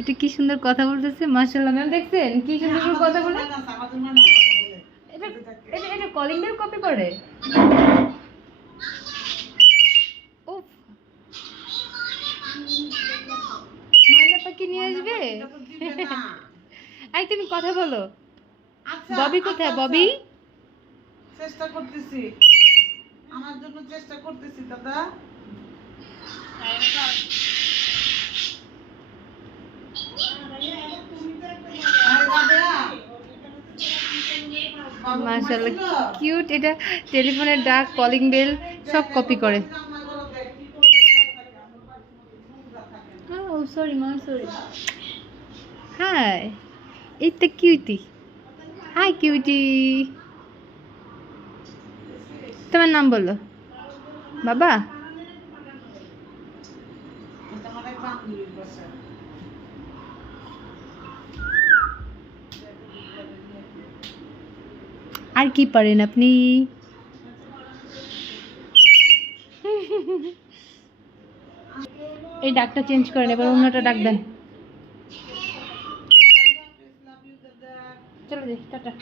এটা কি সুন্দর কথা বলতেছে? মাশাআল্লাহ ম্যাম দেখছেন? কি সুন্দর করে কথা বলে? এটা এটা এটা কলিং বেল কপি করে উফ। ময়না পাখি নিয়ে আসবে? এই তুমি কথা বলো। ববি কোথায় ববি? চেষ্টা করতেছি। আমার জন্য চেষ্টা করতেছি দাদা। ঘুমাইছিল? কিউট এটা টেলিফোনের ডাক কলিং বেল সব কপি করে। সরি মা সরি কিউটি হাই তোমার নাম বলো। বাবা এটা আমার এক বান্ধবীর বাসা। আর কি পারেন আপনি এই ডাকটা চেঞ্জ করেন এবার অন্যটা ডাক দেন চলো যাই টাটা